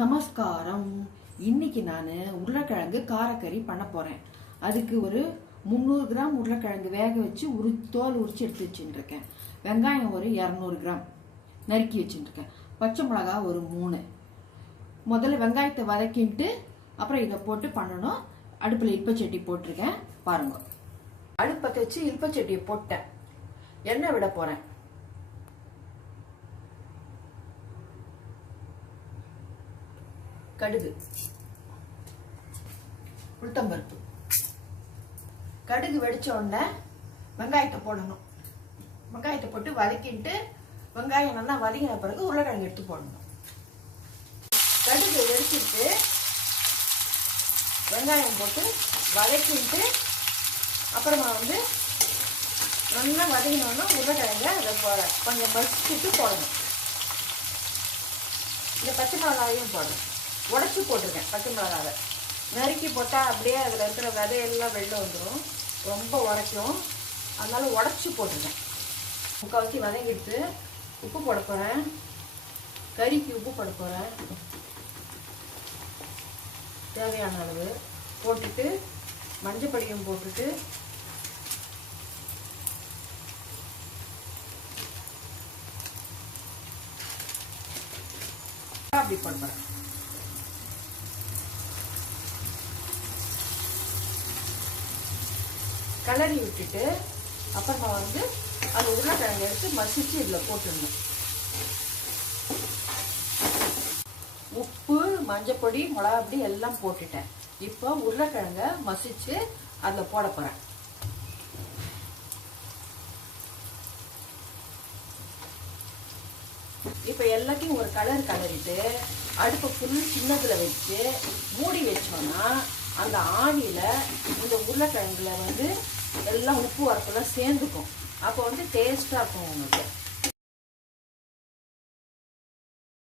நமஸ்காரம். இன்னைக்கு நான் உருளைக்கிழங்கு காரக்கறி பண்ண போறேன். அதுக்கு ஒரு 300 கிராம் உருளைக்கிழங்கு வேக வச்சு தோல் உரிச்சு எடுத்து வச்சுருக்கேன். வெங்காயம் ஒரு 200 கிராம் நறுக்கி வச்சுருக்கேன். பச்சை மிளகா ஒரு 3. முதல்ல வெங்காயத்தை வதக்கிட்டு அப்புறம் இதை போட்டு பண்ணணும். அடுப்பில் இல்பச்சட்டி போட்டிருக்கேன் பாருங்க. அடுப்பத்தை வச்சு இல்பச்சட்டியை போட்டேன். எண்ணெய் விட போறேன். கடுகு, உளுத்தம்பருப்பு. கடுகு வெடிச்ச உடனே வெங்காயத்தை போடணும். வெங்காயத்தை போட்டு வதக்கிட்டு வெங்காயம் நல்லா வதங்கின பிறகு உருளைக்கிழங்கு எடுத்து போடணும். கடுகு வெடிச்சிட்டு வெங்காயம் போட்டு வதக்கிட்டு அப்புறமா நல்லா வதங்கினோன்னா உருளைக்கிழங்க அதை கொஞ்சம் மசிச்சுட்டு போடணும். இந்த பச்சை மிளகாயும் போடணும். உடச்சி போட்டிருக்கேன். பச்சை மிளகாவை நறுக்கி போட்டால் அப்படியே அதில் இருக்கிற விதையெல்லாம் வெளில வந்துடும், ரொம்ப உரைக்கும். அதனால உடச்சி போட்டிருக்கேன். முக்கால்வாசி வதங்கிட்டு உப்பு போட போகிறேன். கறிக்கு உப்பு போட போகிறேன் தேவையான அளவு போட்டுட்டு மஞ்சப்பொடியும் போட்டுட்டு அப்படி போடுறேன். கலரி விட்டுட்டு அப்புறமா அந்த உருளைக்கிழங்கு எடுத்து மசிச்சு இதில் போட்டுடணும். உப்பு, மஞ்சப்பொடி, மிளகாப்பொடி எல்லாம் போட்டுட்டேன். இப்போ உருளைக்கிழங்க மசிச்சு அதில் போட போறேன். இப்போ எல்லாத்தையும் ஒரு கலரிட்டு அடுப்பு ஃபுல் சின்னதுல வச்சு மூடி வச்சோம்னா அந்த ஆணியில இந்த உருளைக்கிழங்குல எல்லாம் உப்பு வரப்பெல்லாம் சேர்ந்துக்கும். அப்போ டேஸ்டா இருக்கும் உங்களுக்கு.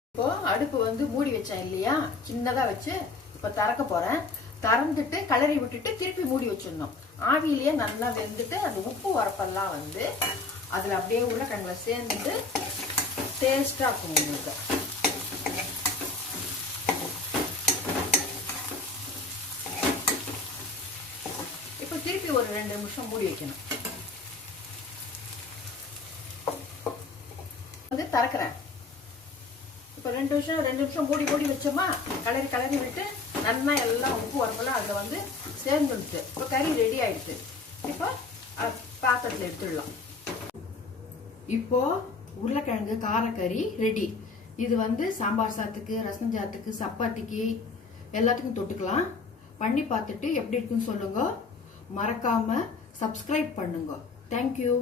இப்போ அடுப்பு மூடி வச்சேன் இல்லையா, சின்னதா வச்சு இப்போ திறக்க போறேன். திறந்துட்டு கலரி விட்டுட்டு திருப்பி மூடி வச்சிடணும். ஆவியிலேயே நல்லா வெந்துட்டு அந்த உப்பு வரப்பெல்லாம் அதுல அப்படியே உருளைக்கிழங்குல சேர்ந்துட்டு டேஸ்டா இருக்கும் உங்களுக்கு. இப்போ திருப்பி ஒரு 2 நிமிஷம் மூடி வைக்கணும். திறக்கிறேன். இப்போ 2 நிமிஷம் மூடி வச்சோமா, கலரி விட்டு நல்லா எல்லாம் உப்பு வரப்பெல்லாம் அதுல சேர்ந்துடுச்சு. இப்போ கறி ரெடி ஆயிடுச்சு. இப்போ பாத்திரத்தில் எடுத்துடலாம். இப்போ உருளைக்கிழங்கு காரக்கறி ரெடி. இது சாம்பார் சாத்துக்கு, ரசம் சாத்துக்கு, சப்பாத்திக்கு எல்லாத்துக்கும் தொட்டுக்கலாம். பண்ணி பார்த்துட்டு எப்படி இருக்குன்னு சொல்லுங்க. மறக்காம சப்ஸ்கிரைப் பண்ணுங்க. தேங்க்யூ.